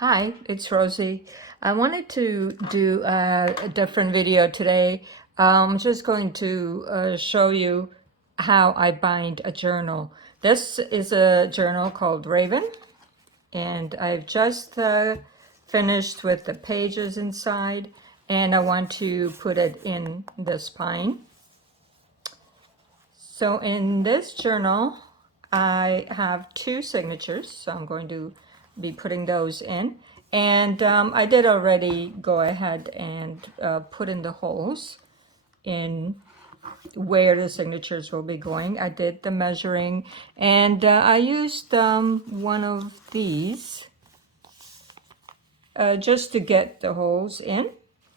Hi, it's Rosie. I wanted to do a different video today. I'm just going to show you how I bind a journal. This is a journal called Raven, and I've just finished with the pages inside, and I want to put it in the spine. So in this journal, I have two signatures, so I'm going to be putting those in. And I did already go ahead and put in the holes in where the signatures will be going. I did the measuring, and I used one of these just to get the holes in.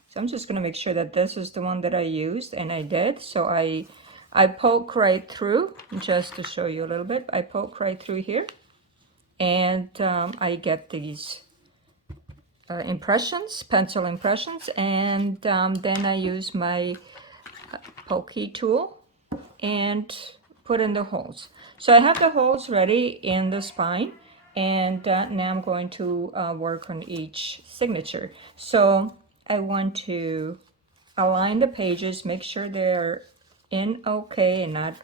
So I'm just going to make sure that this is the one that I used, and I did. So I poke right through, just to show you a little bit. I poke right through here, and I get these impressions, pencil impressions, and then I use my pokey tool and put in the holes. So I have the holes ready in the spine, and now I'm going to work on each signature. So I want to align the pages, make sure they're in okay and not,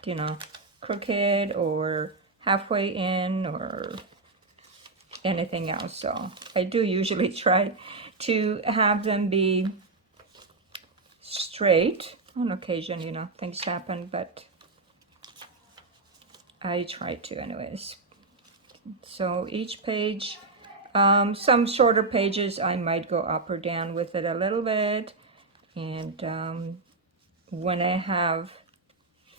crooked or halfway in or anything else. So I do usually try to have them be straight. On occasion, things happen, but I try to anyways. So each page, some shorter pages, I might go up or down with it a little bit. And when I have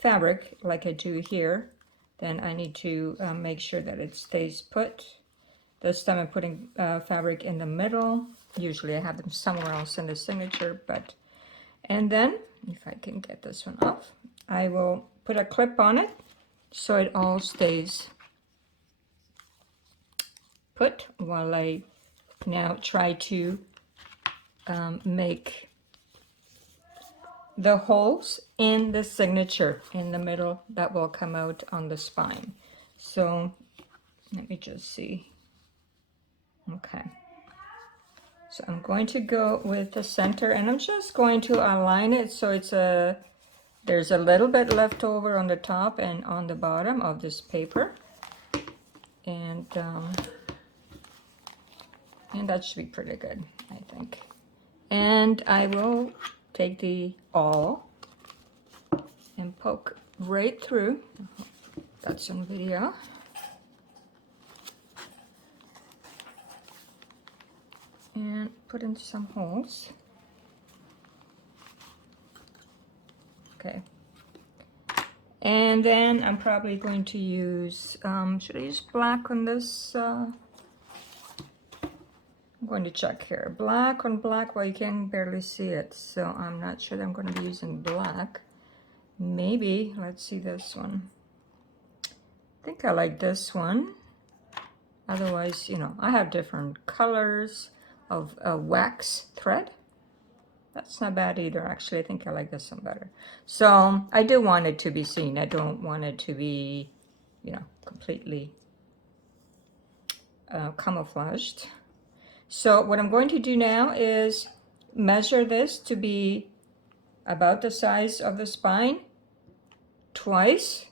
fabric, like I do here, then I need to make sure that it stays put. This time I'm putting fabric in the middle. Usually I have them somewhere else in the signature, and then, if I can get this one off, I will put a clip on it so it all stays put while I now try to make the holes in the signature in the middle that will come out on the spine. So let me just see. Okay. So I'm going to go with the center, and I'm just going to align it so there's a little bit left over on the top and on the bottom of this paper. And that should be pretty good, I think. And I will take the awl and poke right through. That's on video. And put in some holes. Okay. And then I'm probably going to use, should I use black on this? I'm going to check here. Black on black, well, you can barely see it, so I'm not sure that I'm going to be using black. Maybe, let's see this one. I think I like this one. Otherwise, I have different colors of wax thread. That's not bad either. Actually, I think I like this one better. So I do want it to be seen. I don't want it to be, completely camouflaged. So what I'm going to do now is measure this to be about the size of the spine, twice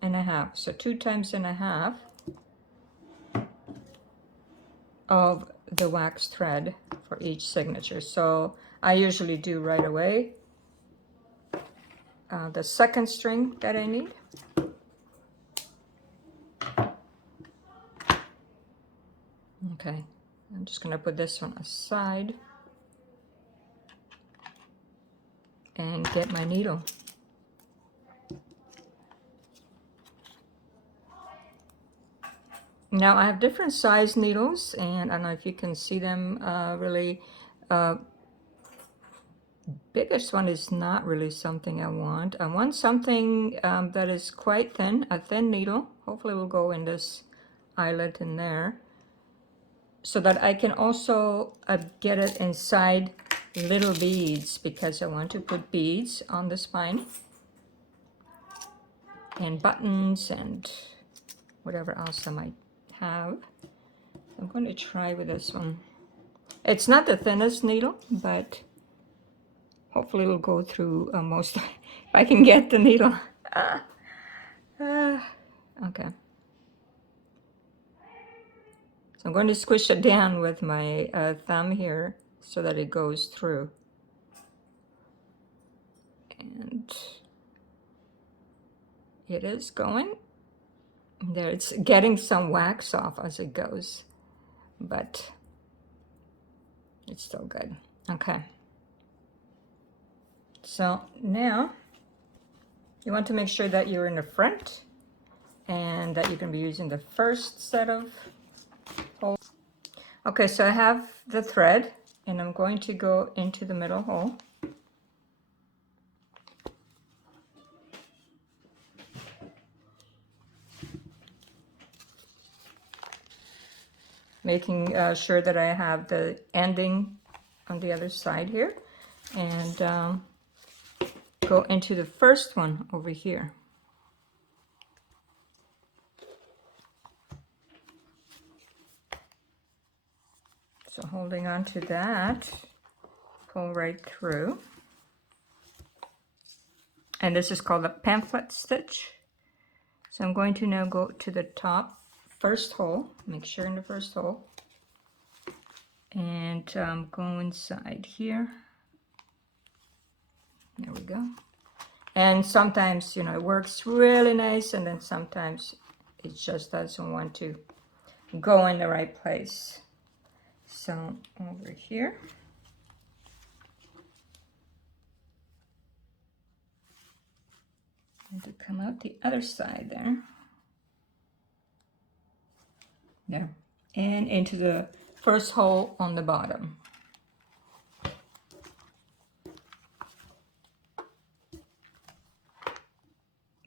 and a half. So 2 times and a half of the wax thread for each signature. So I usually do right away the second string that I need. Okay, I'm just going to put this one aside and get my needle. Now I have different size needles, and I don't know if you can see them really. Biggest one is not really something I want. I want something that is quite thin, a thin needle. Hopefully it will go in this eyelet in there, so that I can also get it inside little beads, because I want to put beads on the spine and buttons and whatever else I might have. I'm going to try with this one. It's not the thinnest needle, but hopefully it'll go through most, if I can get the needle. Okay. So I'm going to squish it down with my thumb here so that it goes through. And it is going. There, it's getting some wax off as it goes, but it's still good. Okay. So now you want to make sure that you're in the front and that you're going to be using the first set of holes. Okay, so I have the thread and I'm going to go into the middle hole. Making sure that I have the ending on the other side here, and go into the first one over here. So holding on to that, pull right through. And this is called a pamphlet stitch. So I'm going to now go to the top first hole, make sure in the first hole, and go inside here. There we go. And sometimes, you know, it works really nice, and then sometimes it just doesn't want to go in the right place. So over here. And to come out the other side there. There. And into the first hole on the bottom.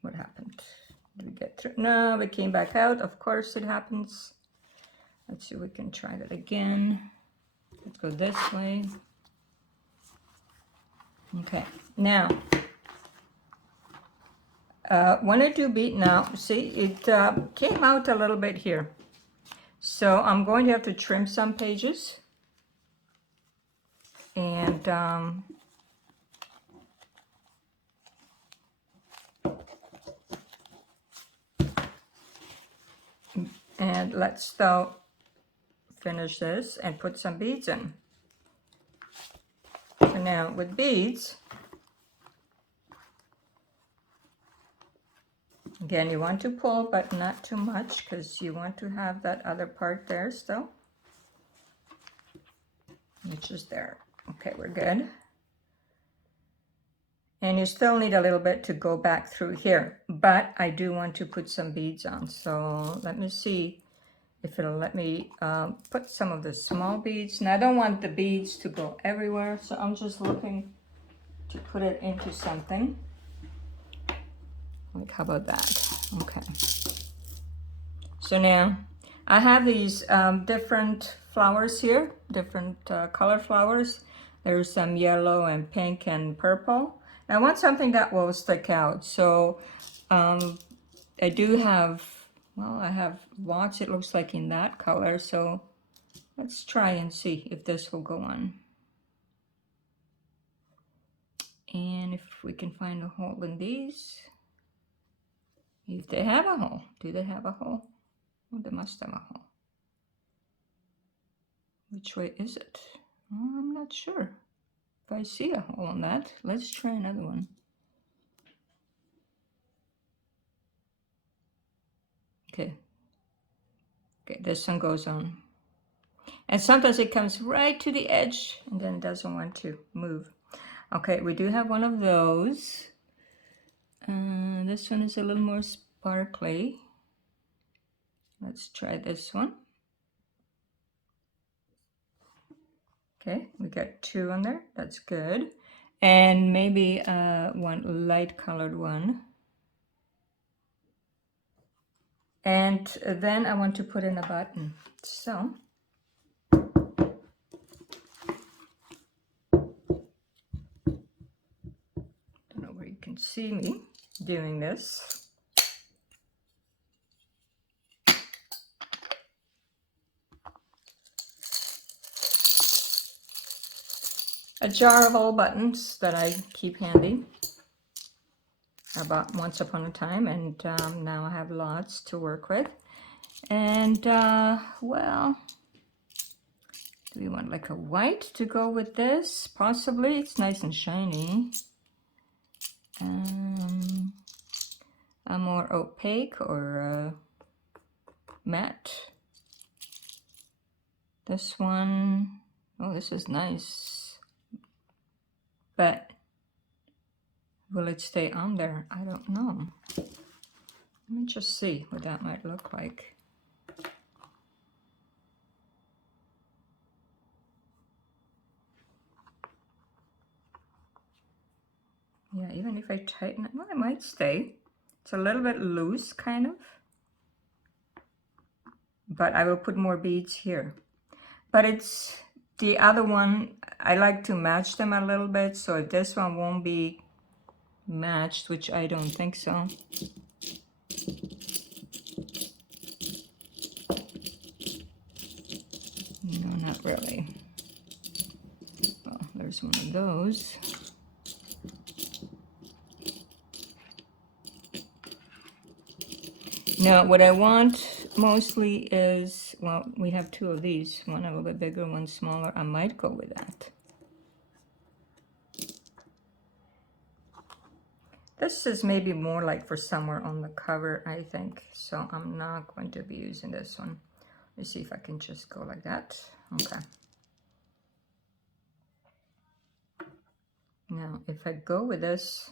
What happened? Did we get through? No, we came back out. Of course it happens. Let's see if we can try that again. Let's go this way. Okay, now when I do bead now, see it came out a little bit here. So I'm going to have to trim some pages. And let's still finish this and put some beads in. So now with beads, again, you want to pull, but not too much, because you want to have that other part there still, which is there. Okay, we're good. And you still need a little bit to go back through here, but I do want to put some beads on. So let me see if it'll let me put some of the small beads. Now I don't want the beads to go everywhere, so I'm just looking to put it into something. Like, how about that? Okay. So now I have these different flowers here, different color flowers. There's some yellow and pink and purple. I want something that will stick out. So I do have, well, I have lots, it looks like, in that color. So let's try and see if this will go on. And if we can find a hole in these. If they have a hole. Do they have a hole? Oh, they must have a hole. Which way is it? Oh, I'm not sure. If I see a hole on that, let's try another one. Okay. Okay, this one goes on. And sometimes it comes right to the edge and then doesn't want to move. Okay, we do have one of those. This one is a little more sparkly. Let's try this one. Okay, we got two on there. That's good. And maybe one light colored one. And then I want to put in a button. So don't know where you can see me doing this. a jar of all buttons that I keep handy. I bought once upon a time, and now I have lots to work with. And well, do we want like a white to go with this? Possibly. It's nice and shiny. A more opaque or matte. This one, oh, this is nice. But will it stay on there? I don't know. Let me just see what that might look like. Yeah, even if I tighten it, well, it might stay. It's a little bit loose, kind of. But I will put more beads here. But it's the other one, I like to match them a little bit, so if this one won't be matched, which I don't think so. No, not really. Well, there's one of those. Now, what I want mostly is, well, we have two of these, one a little bit bigger, one smaller. I might go with that. This is maybe more like for somewhere on the cover, I think. So I'm not going to be using this one. Let's see if I can just go like that. Okay. Now, if I go with this,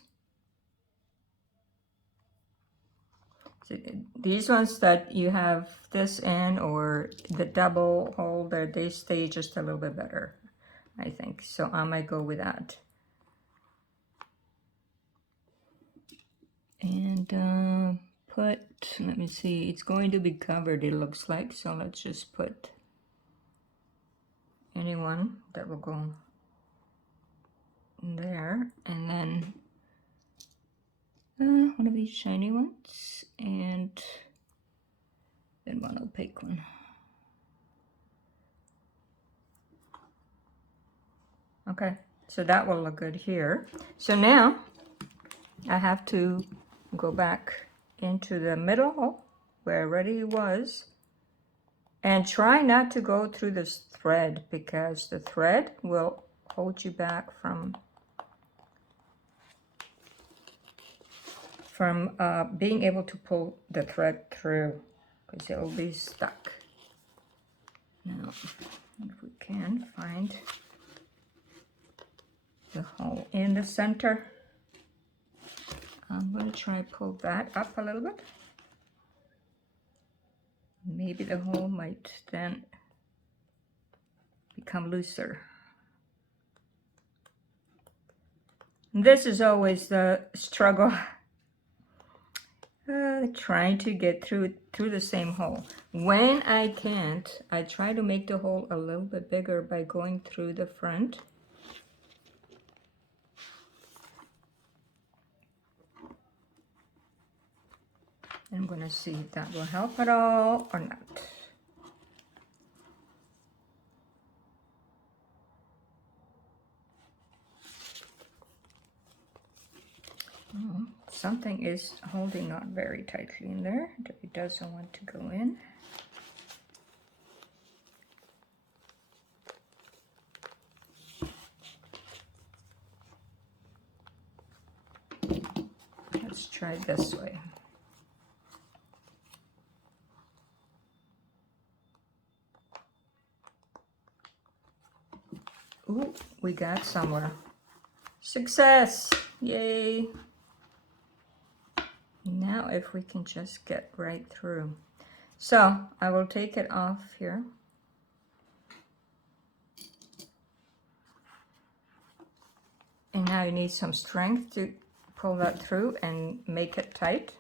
these ones that you have this in or the double holder, they stay just a little bit better, I think. So I might go with that. And put, let me see, it's going to be covered, it looks like. So let's just put any one that will go there. And then one of these shiny ones, and then one opaque one. Okay, so that will look good here. So now I have to go back into the middle hole where I already was, and try not to go through this thread, because the thread will hold you back from being able to pull the thread through, because it will be stuck. Now, if we can find the hole in the center, I'm going to try pull that up a little bit. Maybe the hole might then become looser. This is always the struggle. Trying to get through the same hole. When I can't, I try to make the hole a little bit bigger by going through the front. I'm going to see if that will help at all or not. Oh, something is holding not very tightly in there. It doesn't want to go in. Let's try this way. Ooh, we got somewhere. Success! Yay! Now if we can just get right through. So I will take it off here. And now you need some strength to pull that through and make it tight.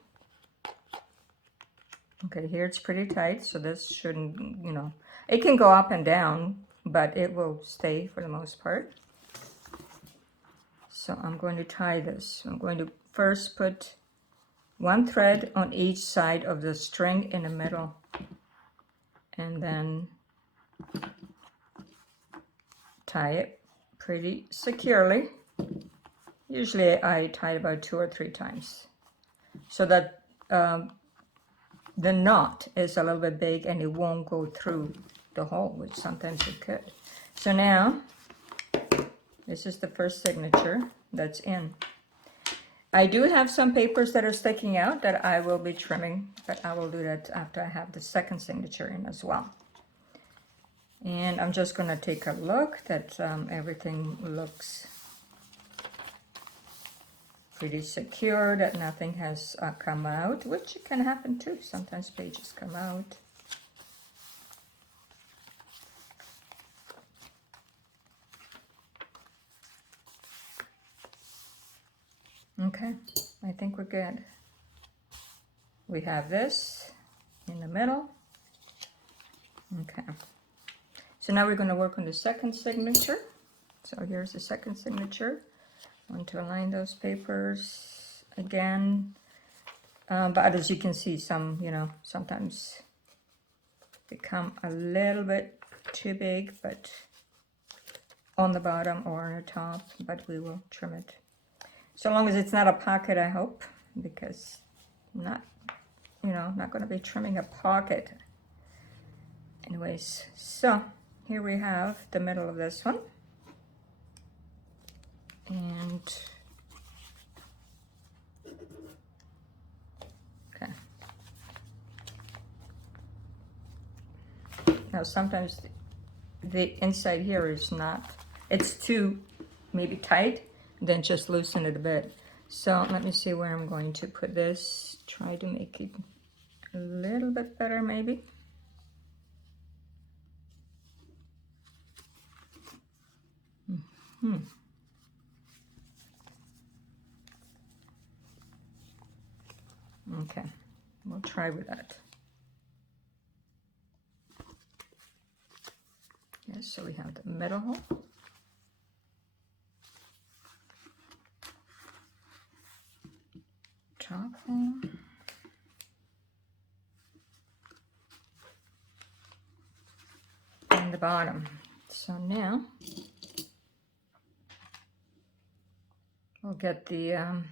Okay, here it's pretty tight, so this shouldn't, you know, it can go up and down, but it will stay for the most part. So I'm going to tie this. I'm going to first put one thread on each side of the string in the middle, and then tie it, pretty securely. Usually I tie it about 2 or 3 times so that the knot is a little bit big and it won't go through the hole, which sometimes it could. So now, this is the first signature that's in. I do have some papers that are sticking out that I will be trimming, but I will do that after I have the second signature in as well. And I'm just gonna take a look that everything looks pretty secure, that nothing has come out, which can happen too. Sometimes pages come out. Okay, I think we're good. We have this in the middle. Okay, so now we're going to work on the second signature. So here's the second signature. I want to align those papers again. But as you can see, some, sometimes become a little bit too big, but on the bottom or on the top, but we will trim it. So long as it's not a pocket, I hope, because I'm not going to be trimming a pocket. Anyways, so here we have the middle of this one. And okay. Now sometimes the inside here is not, it's too maybe tight, then just loosen it a bit. So let me see where I'm going to put this. Try to make it a little bit better maybe. Okay, we'll try with that. Yes, so we have the middle hole. Top hole. And the bottom. So now we'll get the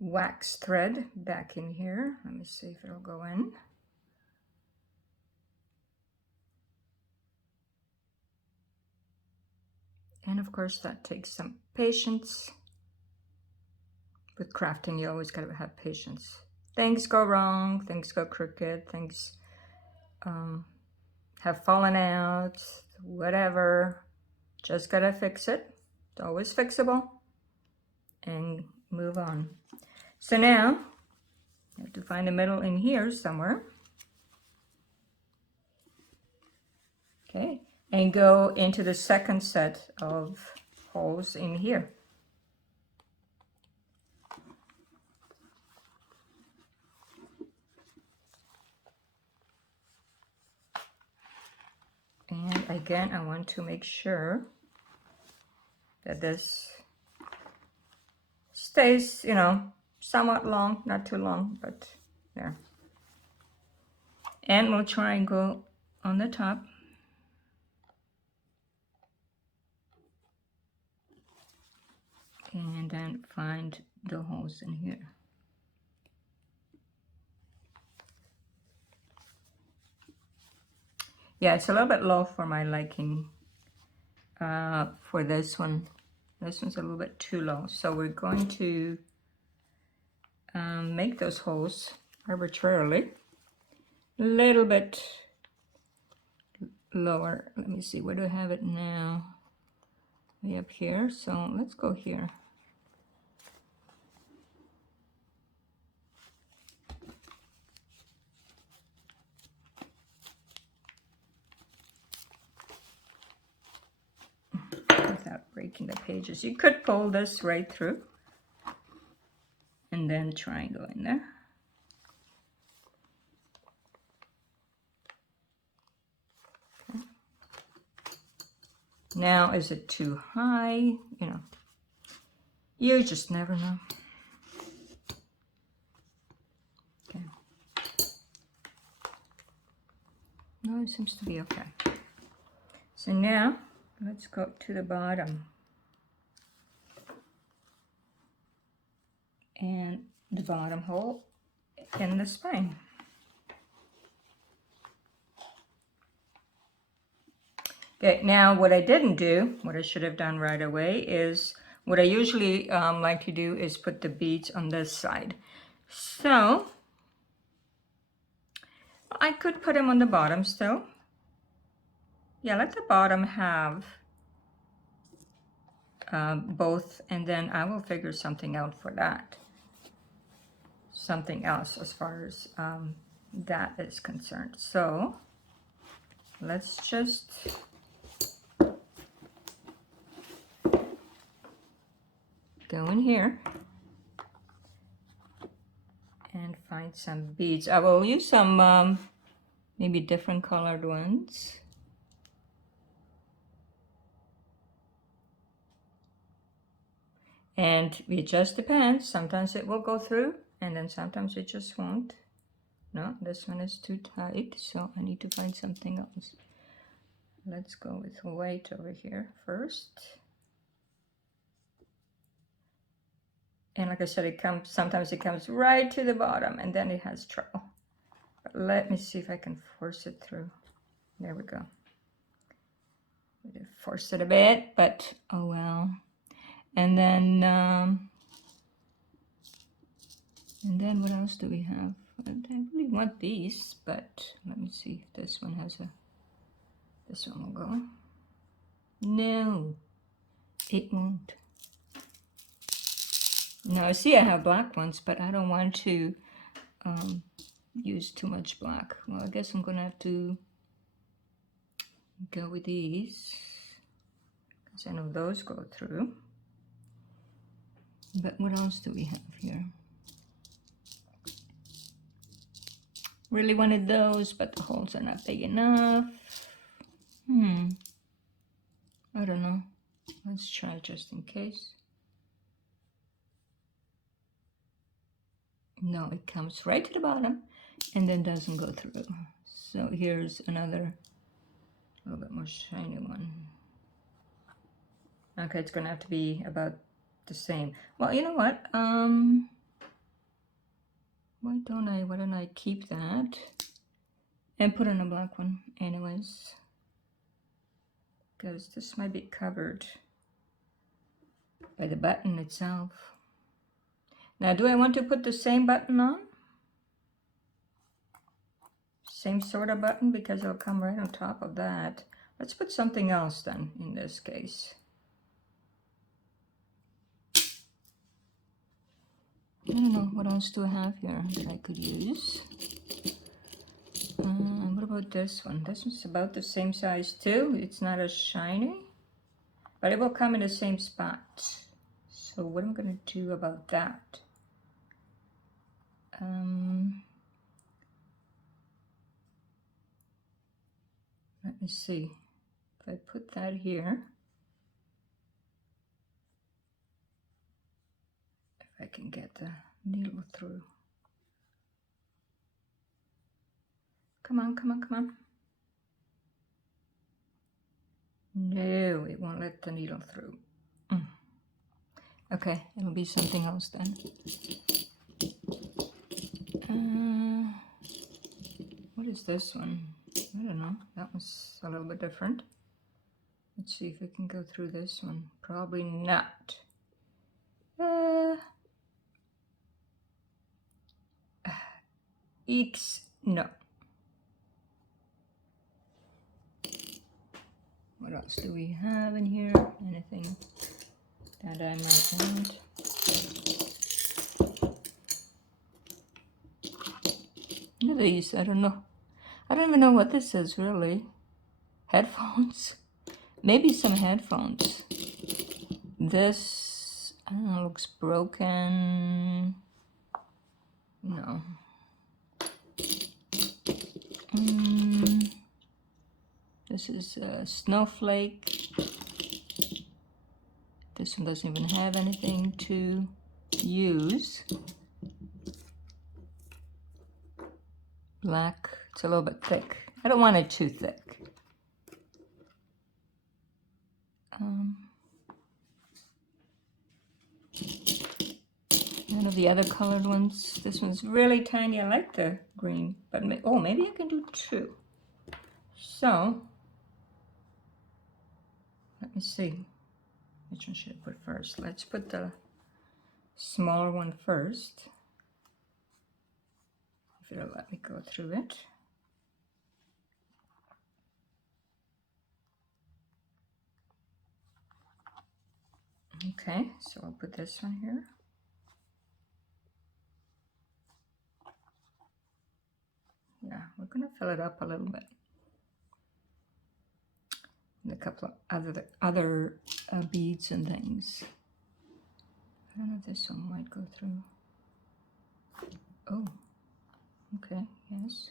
wax thread back in here. Let me see if it'll go in. And of course that takes some patience. With crafting, you always gotta have patience. Things go wrong, things go crooked, things have fallen out, whatever. Just gotta fix it. It's always fixable. And move on. So now, I have to find the middle in here somewhere. Okay, and go into the second set of holes in here. And again, I want to make sure that this stays, somewhat long, not too long, but there. And we'll try and go on the top. And then find the holes in here. Yeah, it's a little bit low for my liking for this one. This one's a little bit too low. So we're going to make those holes arbitrarily a little bit lower. Let me see, where do I have it now? Way up here, so let's go here. Without breaking the pages. You could pull this right through and then try and go in there. Okay. Now, is it too high? You just never know. Okay. No, it seems to be okay. So now let's go to the bottom. And the bottom hole in the spine. Okay, now what I didn't do, what I should have done right away, is what I usually like to do is put the beads on this side. So I could put them on the bottom still. Yeah, let the bottom have both, and then I will figure something out for that. Something else as far as that is concerned. So let's just go in here and find some beads. I will use some maybe different colored ones. And it just depends. Sometimes it will go through, and then sometimes it just won't. No, this one is too tight, so I need to find something else. Let's go with white over here first. And like I said, sometimes it comes right to the bottom, and then it has trouble. But let me see if I can force it through. There we go. Force it a bit, but oh well. And then what else do we have? I really want these, but let me see if this one has a. This one will go. No, it won't. Now, see, I have black ones, but I don't want to use too much black. Well, I guess I'm gonna have to go with these, because I know those go through. But what else do we have here? Really wanted those, but the holes are not big enough. I don't know. Let's try just in case. No, it comes right to the bottom and then doesn't go through. So here's another a little bit more shiny one. Okay, it's gonna have to be about the same. Well, you know what? Why don't I keep that and put in a black one anyways? Because this might be covered by the button itself. Now, do I want to put the same button on? Same sort of button, because it'll come right on top of that. Let's put something else then in this case. I don't know, what else do I have here that I could use? What about this one? This one's about the same size too. It's not as shiny, but it will come in the same spot. So what am I going to do about that? Let me see. If I put that here, if I can get the needle through. Come on, come on, come on. No, it won't let the needle through. Okay, it'll be something else then. What is this one? I don't know. That was a little bit different. Let's see if we can go through this one. Probably not. No. What else do we have in here? Anything that I might want? What are these? I don't know. I don't even know what this is really. Headphones? Maybe some headphones. This, I don't know, looks broken. No. This is a snowflake. This one doesn't even have anything to use. Black, it's a little bit thick. I don't want it too thick. one of the other colored ones. This one's really tiny. I like the green, but oh, maybe I can do two. So let me see. Which one should I put first? Let's put the smaller one first. If it'll let me go through it. Okay, so I'll put this one here. Yeah, we're gonna fill it up a little bit. And a couple of other beads and things. I don't know if this one might go through. Oh, okay, yes.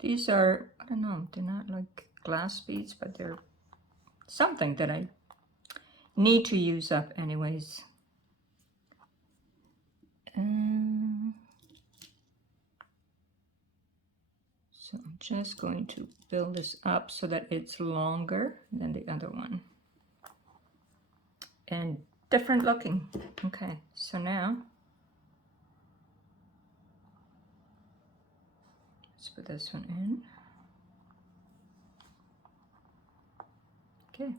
These are, I don't know, they're not like glass beads, but they're something that I need to use up anyways. So I'm just going to build this up so that it's longer than the other one. And different looking. Okay, so now let's put this one in. Okay.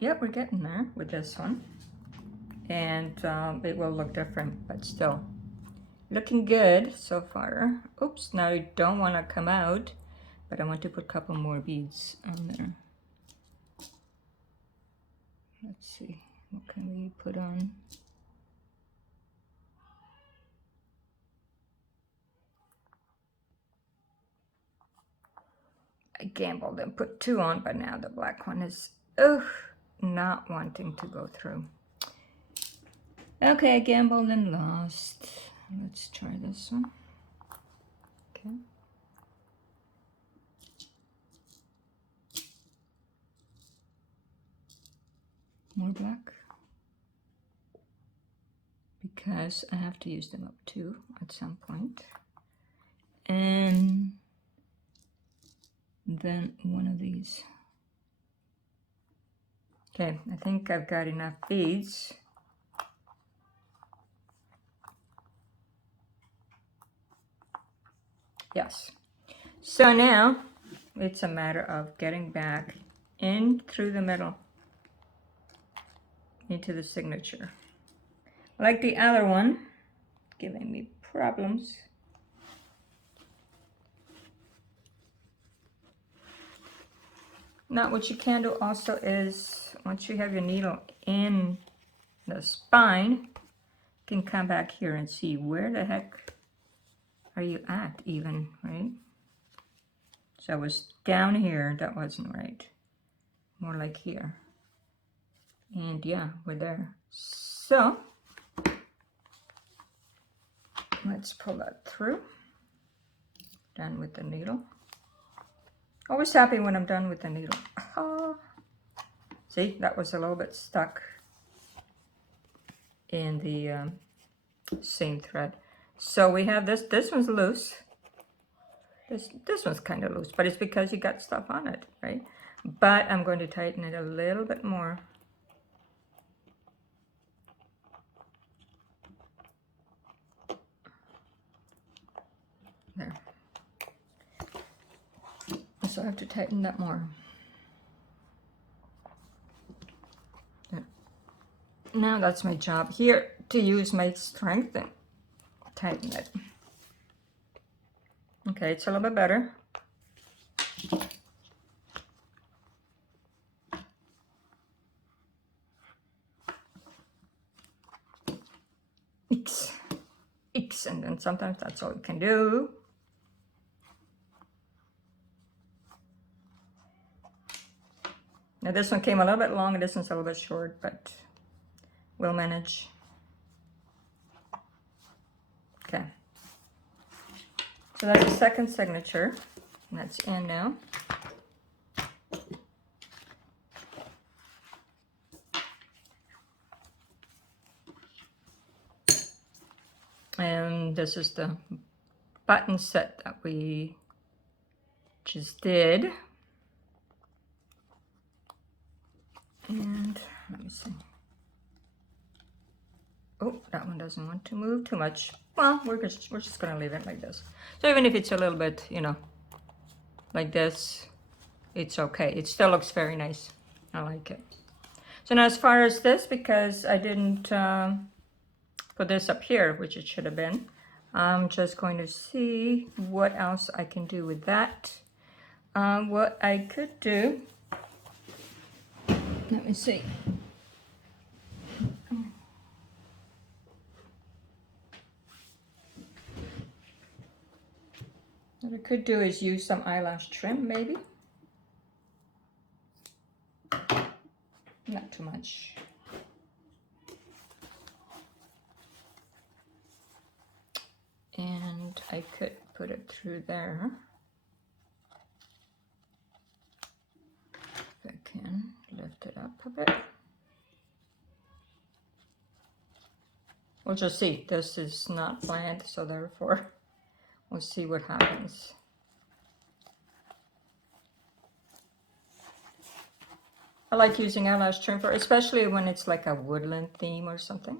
Yeah, we're getting there with this one. And it will look different, but still looking good so far. Oops, now I don't want to come out, but I want to put a couple more beads on there. Let's see, what can we put on? I gambled and put two on, but now the black one is, not wanting to go through. Okay, I gambled and lost. Let's try this one. Okay. More black. Because I have to use them up too at some point. And then one of these. Okay, I think I've got enough beads. Yes. So now it's a matter of getting back in through the middle into the signature. Like the other one, giving me problems. Now what you can do also is, once you have your needle in the spine, you can come back here and see where the heck are you at even, right? So I was down here, that wasn't right. More like here. And yeah, we're there. So let's pull that through. Done with the needle. Always happy when I'm done with the needle. See, that was a little bit stuck in the same thread. So we have this. This one's loose. This one's kind of loose, but it's because you got stuff on it, right? But I'm going to tighten it a little bit more. There. So I have to tighten that more. There. Now that's my job here, to use my strength and tighten it. Okay, it's a little bit better. X, and then sometimes that's all you can do. Now this one came a little bit long, and this one's a little bit short, but we'll manage. Okay. So that's the second signature. That's in now. And this is the button set that we just did. And let me see. Oh, that one doesn't want to move too much. Well, we're just gonna leave it like this. So even if it's a little bit, you know, like this, it's okay. It still looks very nice. I like it. So now as far as this, because I didn't put this up here, which it should have been, I'm just going to see what else I can do with that. What I could do, let me see. What I could do is use some eyelash trim, maybe. Not too much. And I could put it through there. If I can lift it up a bit. We'll just see. This is not planned, so therefore we'll see what happens. I like using eyelash trim for, especially when it's like a woodland theme or something.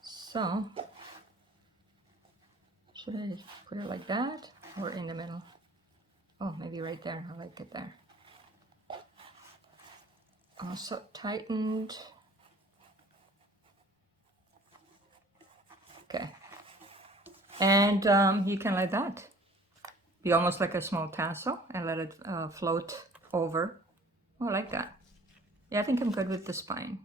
So, should I put it like that or in the middle? Oh, maybe right there. I like it there. Also tightened. Okay. And you can let that be almost like a small tassel and let it float over. Oh, I like that. Yeah, I think I'm good with the spine.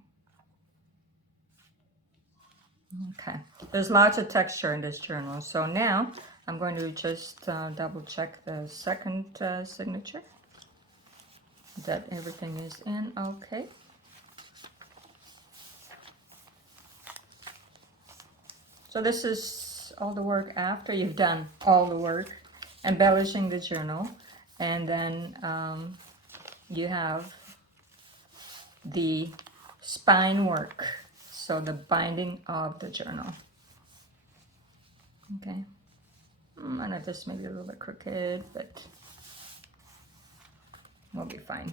Okay, there's lots of texture in this journal. So now I'm going to just double check the second signature, that everything is in okay. So this is all the work after you've done all the work, embellishing the journal, and then you have the spine work, so the binding of the journal. Okay, I know this may be a little bit crooked, but we'll be fine.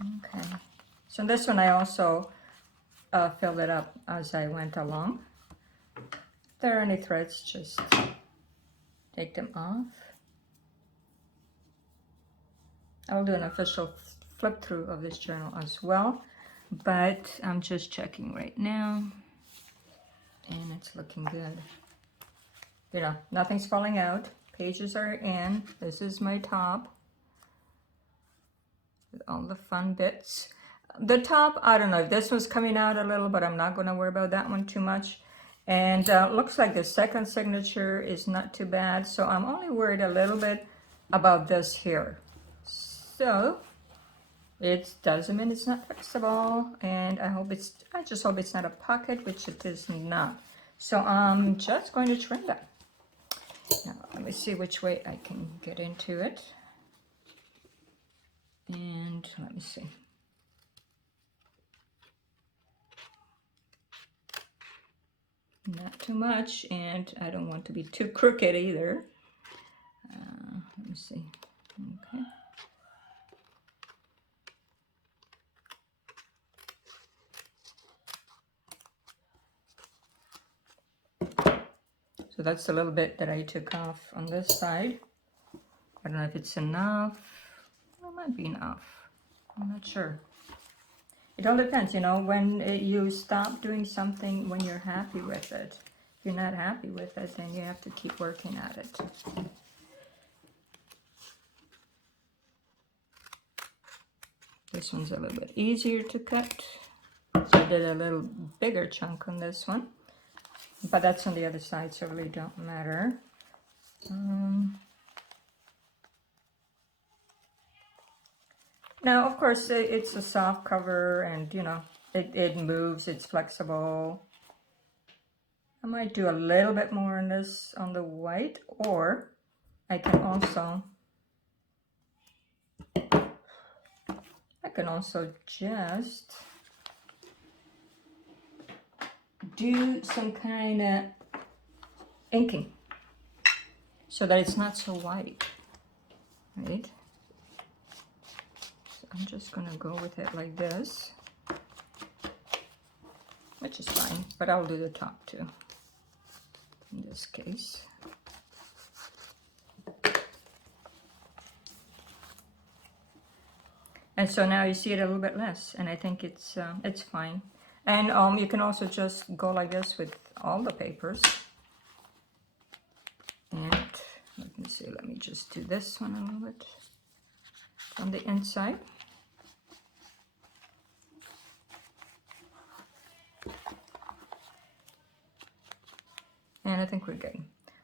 Okay, so this one I also filled it up as I went along. If there are any threads, just take them off. I'll do an official flip through of this journal as well, but I'm just checking right now and it's looking good. You know, nothing's falling out, pages are in. This is my top with all the fun bits. The top, I don't know if this was coming out a little, but I'm not going to worry about that one too much. And looks like the second signature is not too bad, so I'm only worried a little bit about this here. So it doesn't mean it's not fixable, and I just hope it's not a pocket, which it is not. So I'm just going to trim that. Now let me see which way I can get into it. And let me see. Not too much, and I don't want to be too crooked either. Let me see. Okay. So that's a little bit that I took off on this side. I don't know if it's enough. It might be enough. I'm not sure. It all depends, you know, when you stop doing something when you're happy with it. If you're not happy with it, then you have to keep working at it. This one's a little bit easier to cut. So I did a little bigger chunk on this one. But that's on the other side, so it really don't matter. Now, of course, it's a soft cover, and you know, it moves, it's flexible. I might do a little bit more on this on the white, or I can also just do some kind of inking so that it's not so white, right? So I'm just gonna go with it like this, which is fine, but I'll do the top too in this case. And so now you see it a little bit less, and I think it's fine. And you can also just go like this with all the papers. And let me see, let me just do this one a little bit on the inside. And I think we're good.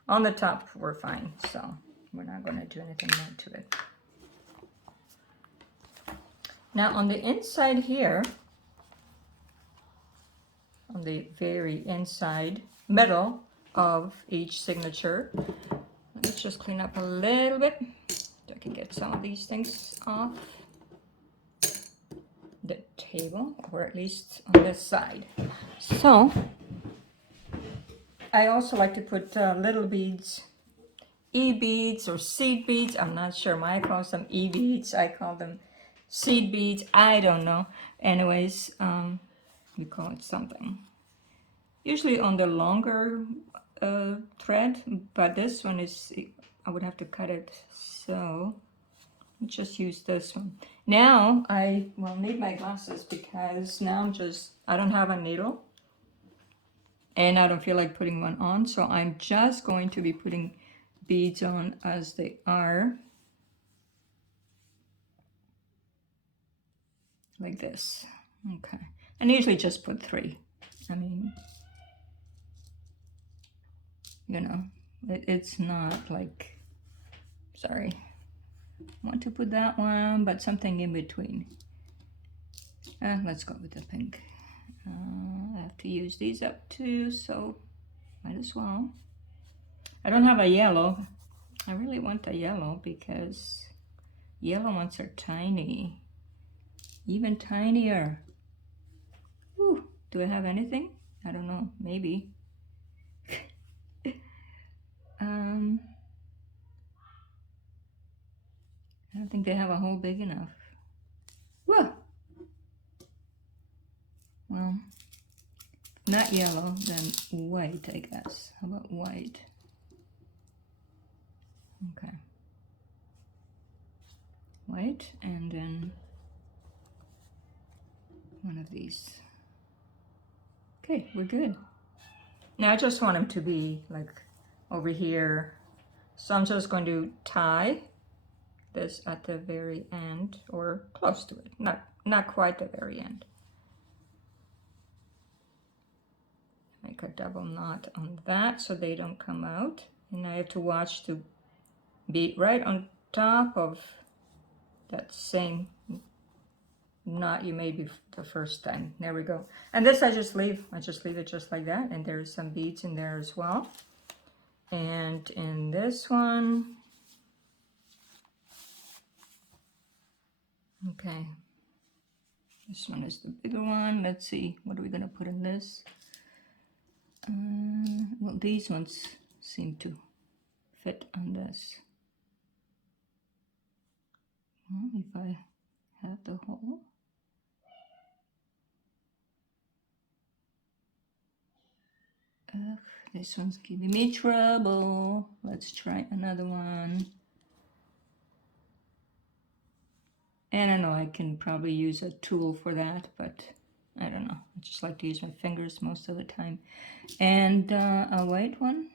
On the top, we're fine, so we're not going to do anything more to it. Now on the inside here, on the very inside middle of each signature, let's just clean up a little bit so I can get some of these things off the table, or at least on this side. So I also like to put little beads, e-beads or seed beads. I'm not sure. Maya calls them e-beads. I call them seed beads. I don't know. Anyways, we call it something. Usually on the longer thread, but this one is, I would have to cut it. So just use this one. Now I will need my glasses because now I don't have a needle and I don't feel like putting one on. So I'm just going to be putting beads on as they are. Like this. Okay. And I usually just put 3. I mean, you know, it's not like, sorry, I want to put that one, but something in between. Let's go with the pink. I have to use these up too, so might as well. I don't have a yellow. I really want a yellow because yellow ones are tiny, even tinier. Ooh, do I have anything? I don't know, maybe. I don't think they have a hole big enough. Whoa! Well, not yellow, then white, I guess. How about white? Okay. White, and then one of these. Okay, we're good. Now I just want them to be like over here. So I'm just going to tie this at the very end, or close to it, not quite the very end. Make a double knot on that so they don't come out, and I have to watch to be right on top of that same knot you made the first time. There we go. And this I just leave it just like that, and there's some beads in there as well. And in this one, okay, this one is the bigger one. Let's see, what are we gonna put in this? Well, these ones seem to fit on this. Well, if I have the hole. This one's giving me trouble. Let's try another one. And I know I can probably use a tool for that, but I don't know. I just like to use my fingers most of the time. And a white one,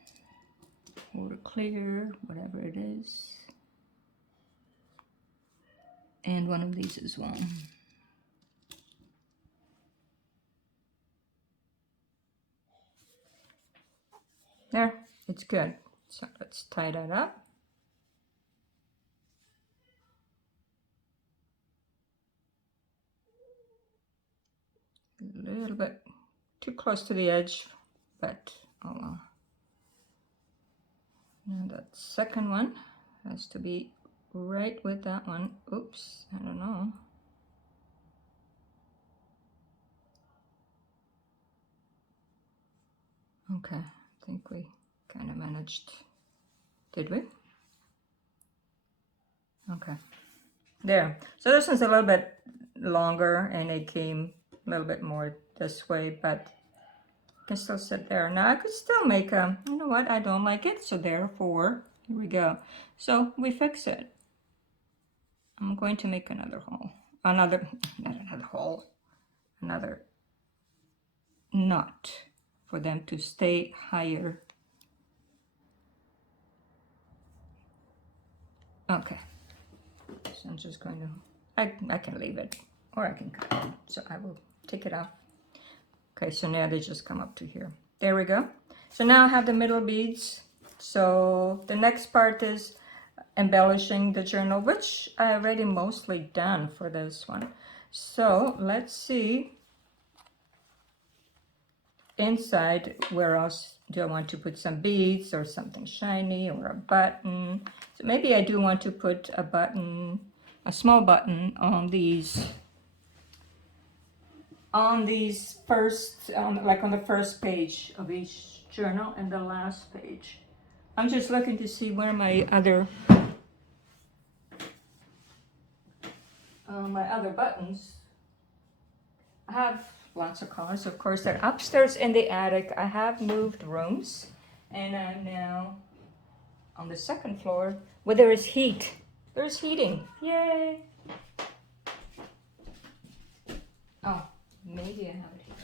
or clear, whatever it is. And one of these as well. There, it's good. So let's tie that up. A little bit too close to the edge, but oh well. Now that second one has to be right with that one. Oops, I don't know. Okay, I think we kind of managed. Did we? Okay. There. So this one's a little bit longer and it came a little bit more this way, but I can still sit there. Now I could still make a, you know what, I don't like it, so therefore, here we go. So we fix it. I'm going to make another hole. Not another hole. Another knot for them to stay higher. Okay. So I'm just going to, I can leave it or I can cut it. So I will take it off. Okay, so now they just come up to here. There we go. So now I have the middle beads. So the next part is embellishing the journal, which I already mostly done for this one. So let's see inside where else do I want to put some beads or something shiny or a button. So maybe I do want to put a button, a small button on these first, like on the first page of each journal and the last page. I'm just looking to see where my other buttons. I have lots of colors, of course. They're upstairs in the attic. I have moved rooms, and I'm now on the second floor where there is heat. There's heating. Yay! Oh, maybe I have it here.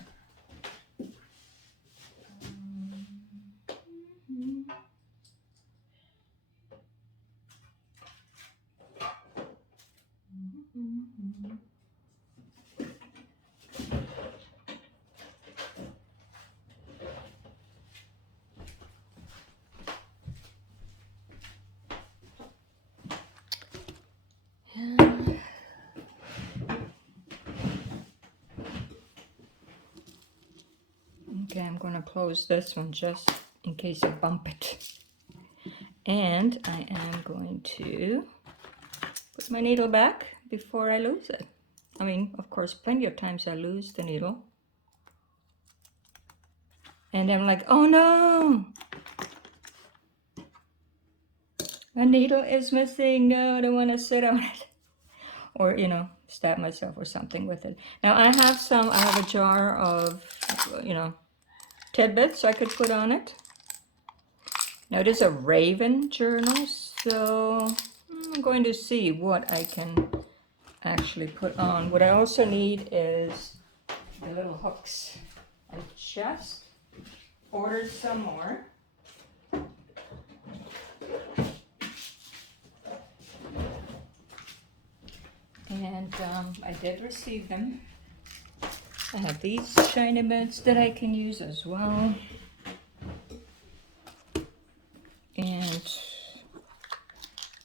Okay, I'm going to close this one just in case I bump it. And I am going to put my needle back before I lose it. I mean, of course, plenty of times I lose the needle. And I'm like, oh no! My needle is missing. No, I don't want to sit on it. Or, you know, stab myself or something with it. Now I have a jar of, you know, tidbits I could put on it. Now it is a Raven journal, so I'm going to see what I can actually put on. What I also need is the little hooks. I just ordered some more. And I did receive them. I have these shiny bits that I can use as well. And,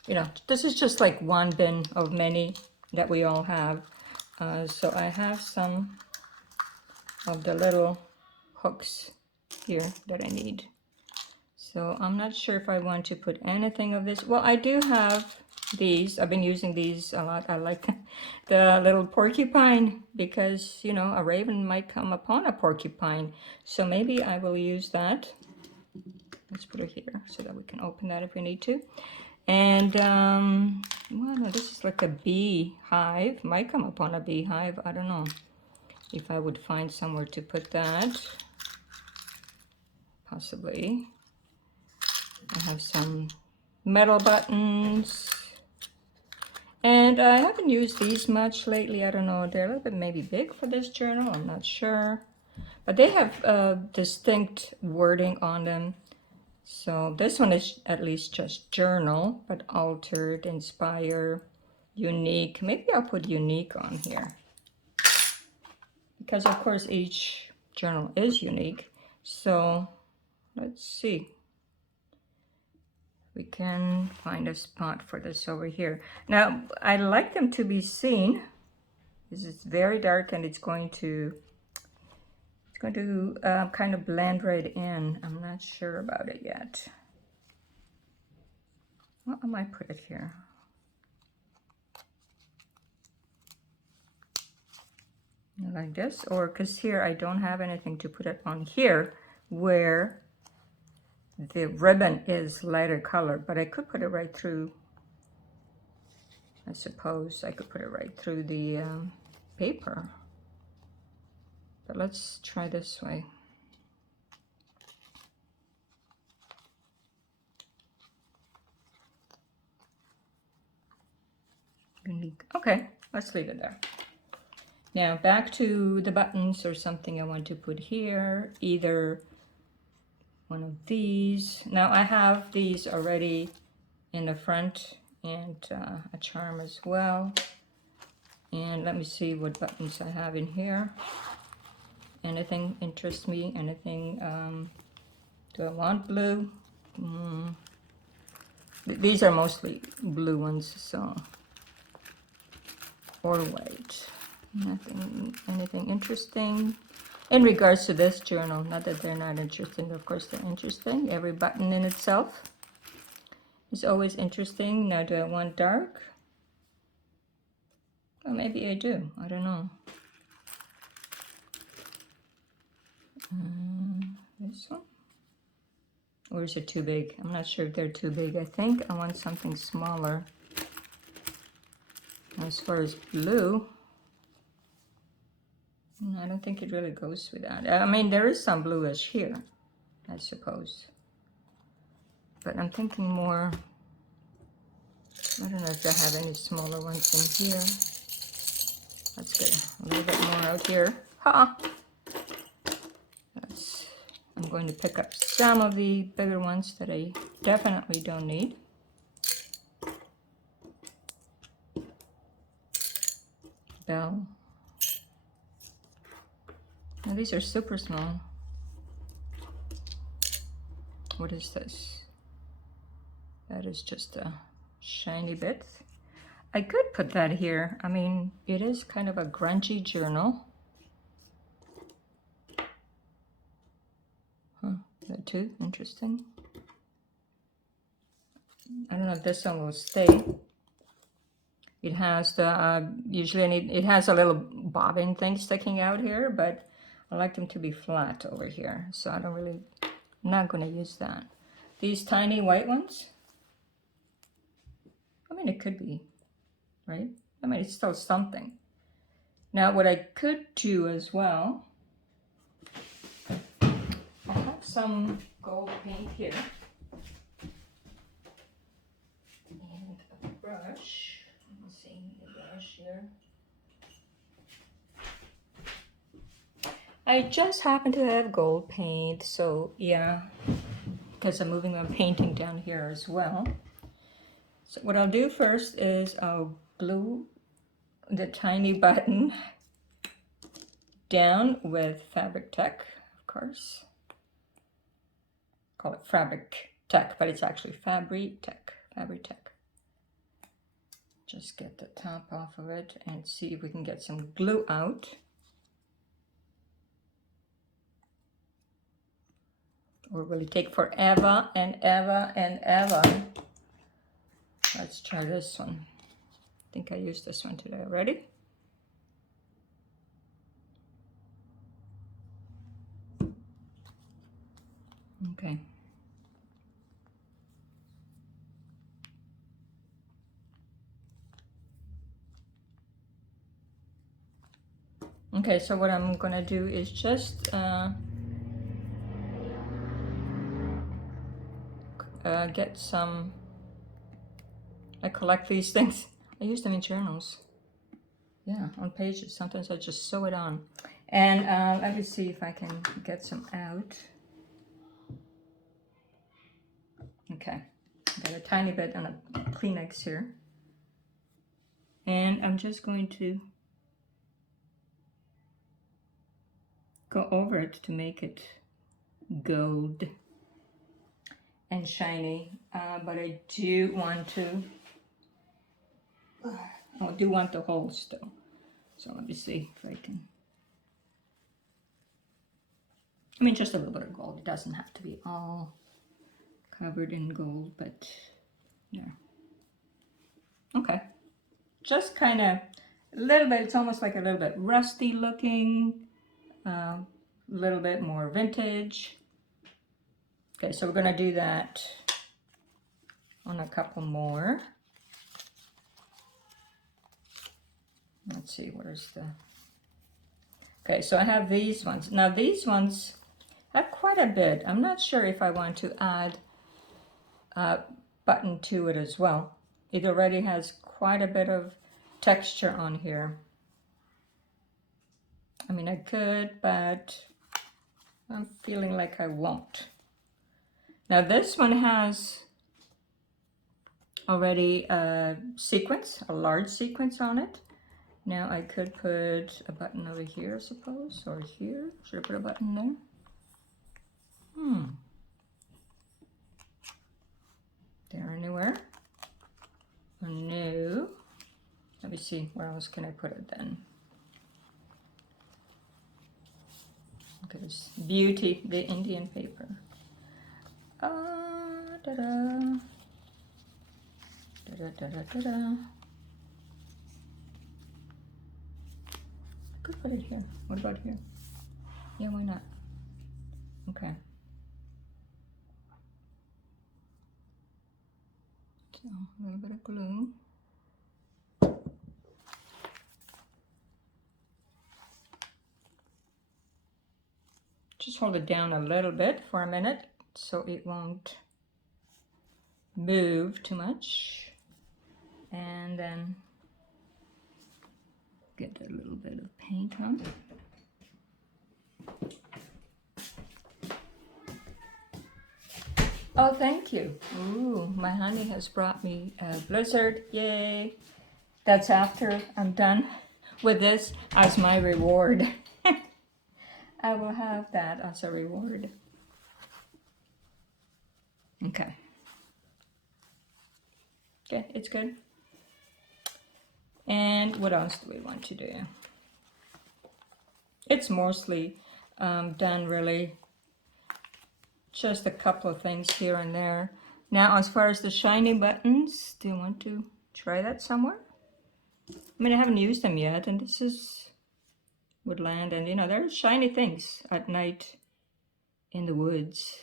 you know, this is just like one bin of many that we all have. So I have some of the little hooks here that I need. So I'm not sure if I want to put anything of this. Well, I do have these. I've been using these a lot. I like the little porcupine because, you know, a raven might come upon a porcupine. So maybe I will use that. Let's put it here so that we can open that if we need to. And, well, no, this is like a beehive. Might come upon a beehive. I don't know if I would find somewhere to put that. Possibly. I have some metal buttons. And I haven't used these much lately. I don't know. They're a little bit maybe big for this journal. I'm not sure. But they have distinct wording on them. So this one is at least just journal, but altered, inspire, unique. Maybe I'll put unique on here. Because of course each journal is unique. So let's see. We can find a spot for this over here. Now, I like them to be seen because it's very dark and it's going to kind of blend right in. I'm not sure about it yet. Well, I might put it here. Like this, or because here I don't have anything to put it on here where the ribbon is lighter color, but I could put it right through. I suppose I could put it right through the paper. But let's try this way. Okay, let's leave it there. Now back to the buttons or something I want to put here, either one of these. Now I have these already in the front and a charm as well. And let me see what buttons I have in here. Anything interests me? Anything? Do I want blue? These are mostly blue ones, so. Or white. Nothing, anything interesting in regards to this journal. Not that they're not interesting, of course they're interesting. Every button in itself is always interesting. Now, do I want dark? Well, maybe I do. I don't know. This one? Or is it too big? I'm not sure if they're too big. I think I want something smaller. As far as blue, I don't think it really goes with that. I mean, there is some bluish here, I suppose. But I'm thinking more, I don't know if I have any smaller ones in here. Let's get a little bit more out here. Ha! I'm going to pick up some of the bigger ones that I definitely don't need. Bell. Now these are super small. What is this? That is just a shiny bit. I could put that here. I mean, it is kind of a grungy journal. Huh, that too interesting. I don't know if this one will stay. It has the, usually it has a little bobbin thing sticking out here, but I like them to be flat over here. So I'm not going to use that. These tiny white ones, I mean, it could be, right? I mean, it's still something. Now, what I could do as well, I have some gold paint here. And a brush. Here. I just happen to have gold paint, so yeah, because I'm moving my painting down here as well. So what I'll do first is I'll glue the tiny button down with Fabric Tech, of course. Call it Fabric Tech, but it's actually Fabric Tech. Just get the top off of it and see if we can get some glue out. Or will it take forever and ever and ever? Let's try this one. I think I used this one today already. Okay. Okay, so what I'm gonna do is just get some, I collect these things. I use them in journals. Yeah, on pages. Sometimes I just sew it on. And let me see if I can get some out. Okay, got a tiny bit on a Kleenex here. And I'm just going to go over it to make it gold and shiny, but I do want to, I do want the holes still. So let me see if I can, I mean, just a little bit of gold. It doesn't have to be all covered in gold, but yeah. Okay, just kind of a little bit, it's almost like a little bit rusty looking, a little bit more vintage. Okay, so we're gonna do that on a couple more. Let's see, where's the... Okay, so I have these ones. Now these ones have quite a bit. I'm not sure if I want to add a button to it as well. It already has quite a bit of texture on here. I mean, I could, but I'm feeling like I won't. Now this one has already a sequence, a large sequence on it. Now I could put a button over here, I suppose, or here. Should I put a button there? There anywhere? No. Let me see, where else can I put it then? Because beauty, the Indian paper. Da-da. Da-da-da-da-da-da. I could put it here. What about here? Yeah, why not? Okay. So, a little bit of glue. Just hold it down a little bit for a minute so it won't move too much. And then get a little bit of paint on. Oh, thank you. Ooh, my honey has brought me a blizzard. Yay. That's after I'm done with this as my reward. I will have that as a reward. Okay. Okay, it's good. And what else do we want to do? It's mostly done really. Just a couple of things here and there. Now, as far as the shiny buttons, do you want to try that somewhere? I mean, I haven't used them yet, and this is woodland, and you know, there's shiny things at night in the woods.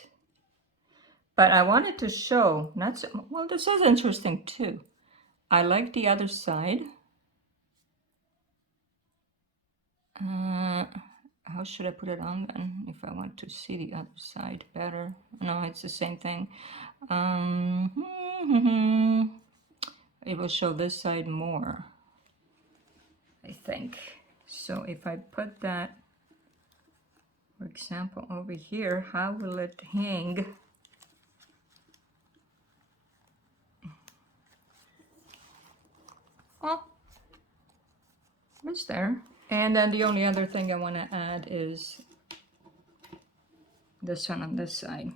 But I wanted to show, not so, well, this is interesting too. I like the other side. How should I put it on then, if I want to see the other side better? No, it's the same thing. It will show this side more, I think. So if I put that, for example, over here, how will it hang? Oh, it's there. And then the only other thing I want to add is this one on this side.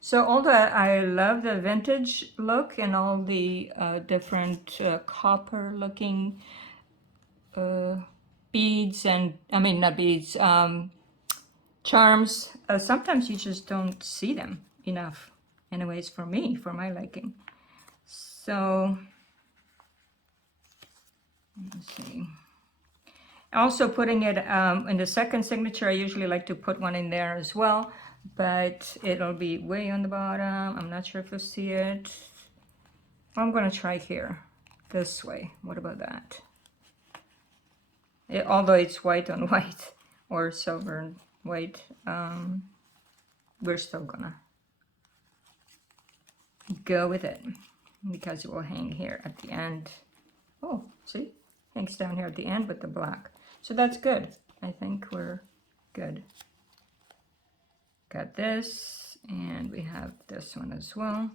So although I love the vintage look and all the different copper looking beads and, I mean not beads, charms, sometimes you just don't see them enough. Anyways, for me, for my liking. So, let's see. Also putting it in the second signature, I usually like to put one in there as well, but it'll be way on the bottom. I'm not sure if you'll see it. I'm gonna try here, this way. What about that? Although it's white on white, or silver and white, we're still gonna go with it, because it will hang here at the end. Oh, see? Hangs down here at the end with the black. So that's good. I think we're good. Got this, and we have this one as well.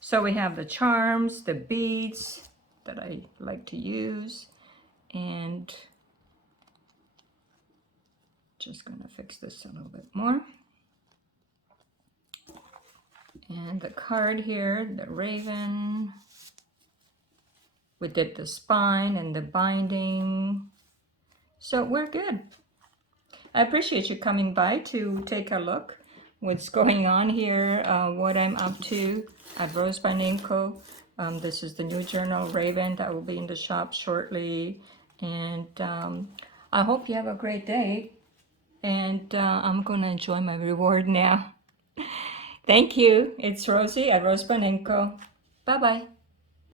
So we have the charms, the beads that I like to use, and just gonna fix this a little bit more. And the card here, the raven. We did the spine and the binding. So we're good. I appreciate you coming by to take a look what's going on here, what I'm up to at RoseByNameCo. This is the new journal, Raven, that will be in the shop shortly. And I hope you have a great day. And I'm going to enjoy my reward now. Thank you. It's Rosie at RoseByNameCo. Bye-bye.